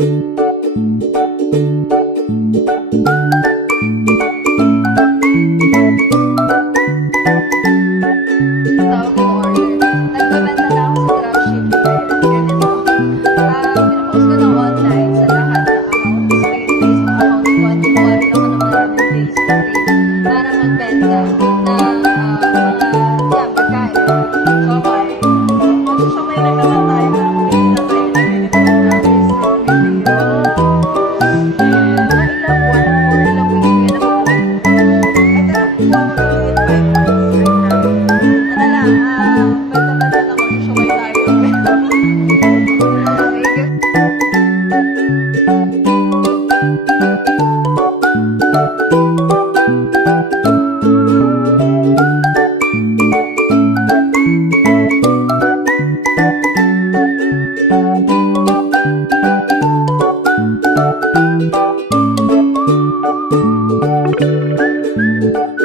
Tawag ko order. Nagbebenta na ako sa dropshipping ngayon. Ganito. Pinopost ko ng online sa lahat ng accounts. May Facebook account ko at gumawa rin ako ng maraming Facebook page para magbenta ng mga pagkain. Siomay. Siomay lang naman tayo. Pero kumita tayo na ganito. Mga ilang buwan or ilang weeks ko yun nakukuha. Ay, tara, kuha ko ng 5 months right now. Ano lang, basta-basta lang kung siomay tayo. Okay, good.